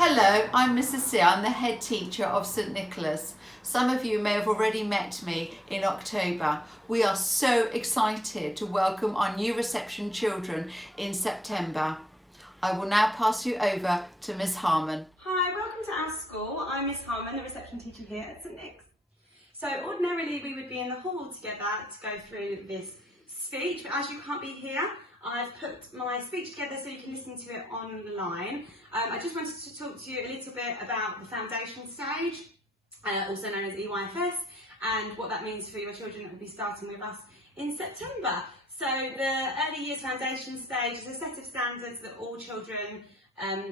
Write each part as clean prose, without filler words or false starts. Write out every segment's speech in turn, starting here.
Hello, I'm Mrs. C. I'm the head teacher of St Nicholas. Some of you may have already met me in October. We are so excited to welcome our new reception children in September. I will now pass you over to Miss Harmon. Hi, welcome to our school. I'm Miss Harmon, the reception teacher here at St Nick's. So ordinarily we would be in the hall together to go through this speech, but as you can't be here, I've put my speech together so you can listen to it online. I just wanted to talk to you a little bit about the foundation stage, also known as EYFS, and what that means for your children that will be starting with us in September. So the early years foundation stage is a set of standards that all children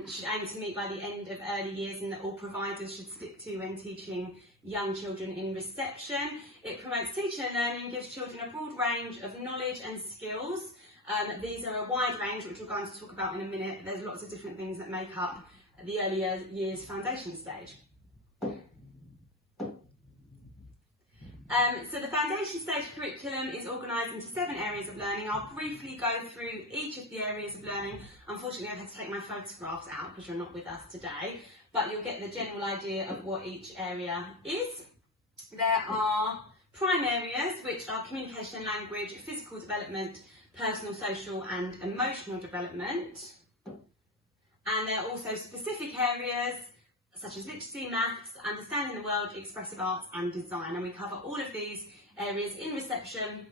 should aim to meet by the end of early years, and that all providers should stick to when teaching young children in reception. It promotes teaching and learning, gives children a broad range of knowledge and skills. These are a wide range, which we're going to talk about in a minute. There's lots of different things that make up the early years foundation stage. So the foundation stage curriculum is organised into 7 areas of learning. I'll briefly go through each of the areas of learning. Unfortunately, I've had to take my photographs out because you're not with us today, but you'll get the general idea of what each area is. There are prime areas, which are communication and language, physical development, personal, social and emotional development. And there are also specific areas such as literacy, maths, understanding the world, expressive arts and design. And we cover all of these areas in reception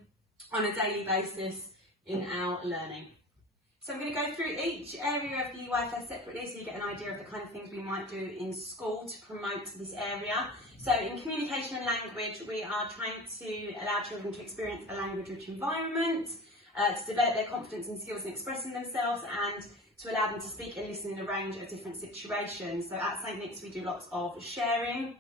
on a daily basis in our learning. So I'm going to go through each area of the EYFS separately so you get an idea of the kind of things we might do in school to promote this area. So in communication and language, we are trying to allow children to experience a language-rich environment, to develop their confidence and skills in expressing themselves, and to allow them to speak and listen in a range of different situations. So at St Nick's we do lots of sharing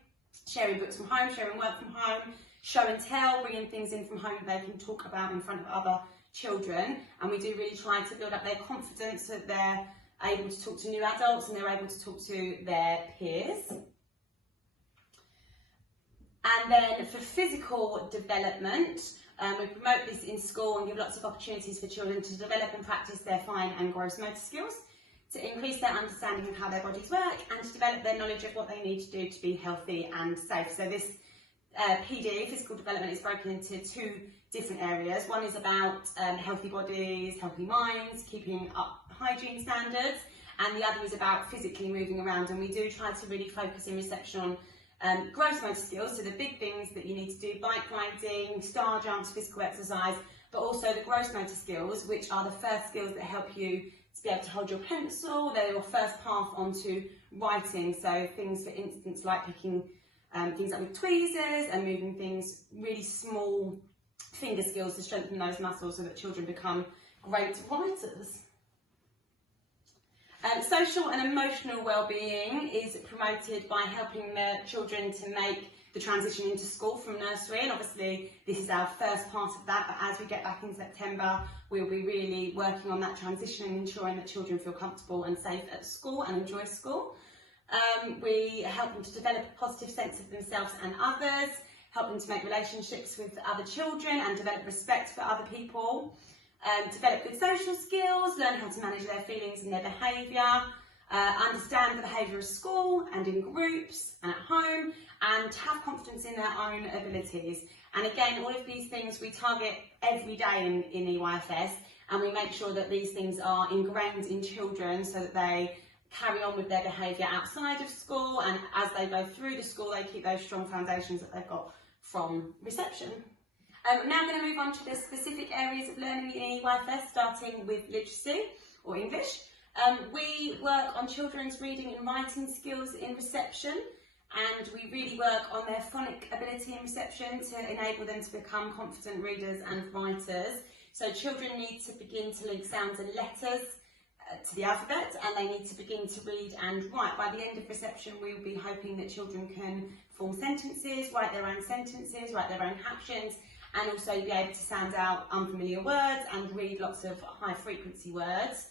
books from home, sharing work from home, show and tell, bringing things in from home that they can talk about in front of other children. And we do really try to build up their confidence so that they're able to talk to new adults and they're able to talk to their peers. And then for physical development, we promote this in school and give lots of opportunities for children to develop and practice their fine and gross motor skills, to increase their understanding of how their bodies work, and to develop their knowledge of what they need to do to be healthy and safe. So this PD, physical development, is broken into 2 different areas. One is about healthy bodies, healthy minds, keeping up hygiene standards, and the other is about physically moving around. And we do try to really focus in reception on gross motor skills, so the big things that you need to do: bike riding, star jumps, physical exercise, but also the gross motor skills, which are the first skills that help you to be able to hold your pencil. They're your first path onto writing. So things, for instance, like picking things up with tweezers and moving things, really small finger skills to strengthen those muscles so that children become great writers. Social and emotional well-being is promoted by helping the children to make the transition into school from nursery, and obviously this is our first part of that, but as we get back in September we'll be really working on that transition and ensuring that children feel comfortable and safe at school and enjoy school. We help them to develop a positive sense of themselves and others, help them to make relationships with other children and develop respect for other people. Develop good social skills, learn how to manage their feelings and their behaviour, understand the behaviour of school and in groups and at home, and have confidence in their own abilities. And again, all of these things we target every day in EYFS, and we make sure that these things are ingrained in children so that they carry on with their behaviour outside of school, and as they go through the school they keep those strong foundations that they've got from reception. I'm now going to move on to the specific areas of learning in EYFS, starting with literacy or English. We work on children's reading and writing skills in reception, and we really work on their phonic ability in reception to enable them to become confident readers and writers. So children need to begin to link sounds and letters to the alphabet, and they need to begin to read and write. By the end of reception we'll be hoping that children can form sentences, write their own sentences, write their own captions, and also be able to sound out unfamiliar words and read lots of high frequency words.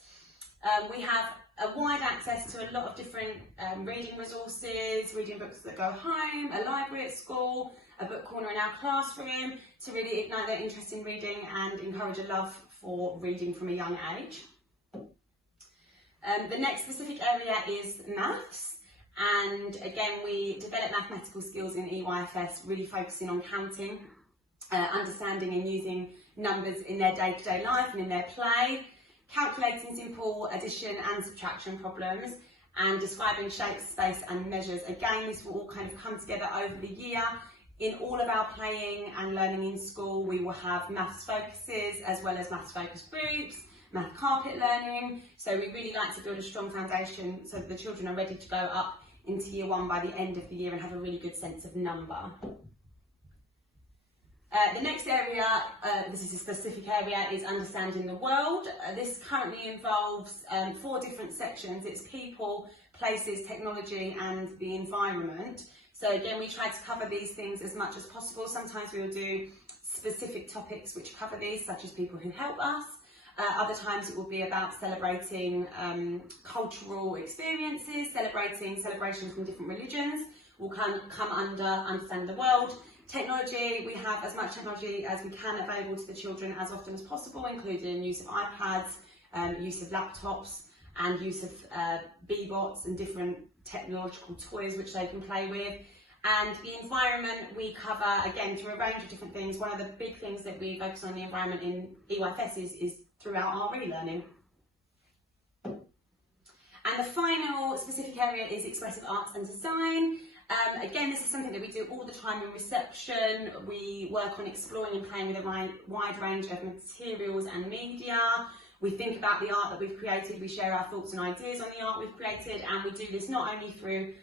We have a wide access to a lot of different reading resources, reading books that go home, a library at school, a book corner in our classroom, to really ignite their interest in reading and encourage a love for reading from a young age. The next specific area is maths, and again we develop mathematical skills in EYFS, really focusing on counting, understanding and using numbers in their day-to-day life and in their play, calculating simple addition and subtraction problems, and describing shapes, space and measures. Again, this will all kind of come together over the year. In all of our playing and learning in school, we will have maths focuses as well as maths focused groups, math carpet learning. So we really like to build a strong foundation so that the children are ready to go up into year one by the end of the year and have a really good sense of number. The next area, this is a specific area, is understanding the world. This currently involves 4 different sections. It's people, places, technology and the environment. So again, we try to cover these things as much as possible. Sometimes we will do specific topics which cover these, such as people who help us. Other times it will be about celebrating cultural experiences, celebrations from different religions will come under understanding the world. Technology, we have as much technology as we can available to the children as often as possible, including use of iPads, use of laptops and use of B-bots and different technological toys which they can play with. And the environment we cover, again, through a range of different things. One of the big things that we focus on the environment in EYFS is throughout our relearning. And the final specific area is Expressive Art and Design. Again, this is something that we do all the time in reception. We work on exploring and playing with a wide range of materials and media. We think about the art that we've created, we share our thoughts and ideas on the art we've created, and we do this not only through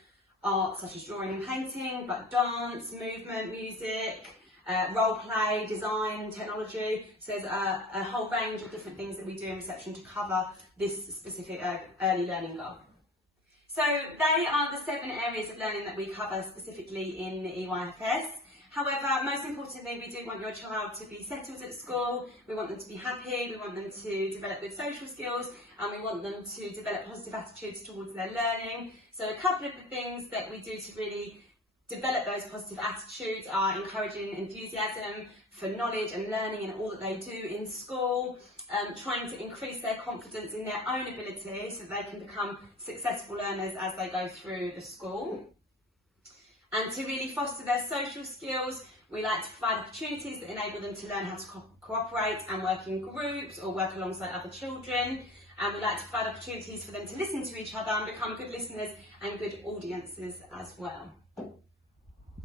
art such as drawing and painting, but dance, movement, music, role play, design, technology. So there's a whole range of different things that we do in reception to cover this specific early learning goal. So they are the 7 areas of learning that we cover specifically in the EYFS. However, most importantly, we do want your child to be settled at school, we want them to be happy, we want them to develop good social skills, and we want them to develop positive attitudes towards their learning. So a couple of the things that we do to really develop those positive attitudes are encouraging enthusiasm for knowledge and learning in all that they do in school, trying to increase their confidence in their own ability so that they can become successful learners as they go through the school. And to really foster their social skills, we like to provide opportunities that enable them to learn how to cooperate and work in groups or work alongside other children. And we like to provide opportunities for them to listen to each other and become good listeners and good audiences as well.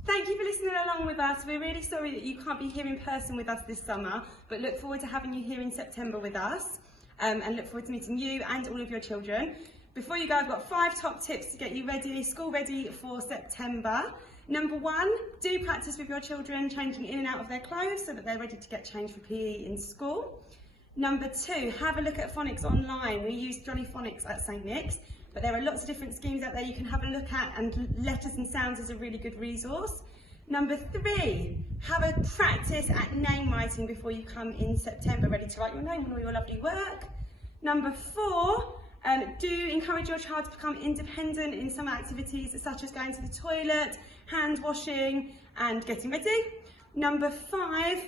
Thank you for listening along with us. We're really sorry that you can't be here in person with us this summer, but look forward to having you here in September with us, and look forward to meeting you and all of your children. Before you go, I've got 5 top tips to get you ready, school ready for September. Number 1, do practice with your children changing in and out of their clothes so that they're ready to get changed for PE in school. Number 2, have a look at phonics online. We use Johnny Phonics at St Nick's, but there are lots of different schemes out there you can have a look at, and letters and sounds is a really good resource. Number 3, have a practice at name writing before you come in September, ready to write your name on all your lovely work. Number 4, do encourage your child to become independent in some activities such as going to the toilet, hand washing and getting ready. Number 5,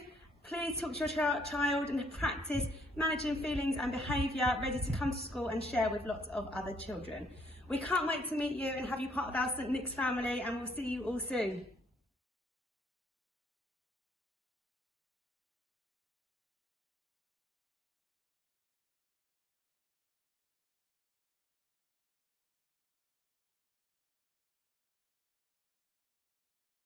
please talk to your child and practice managing feelings and behaviour, ready to come to school and share with lots of other children. We can't wait to meet you and have you part of our St Nick's family, and we'll see you all soon.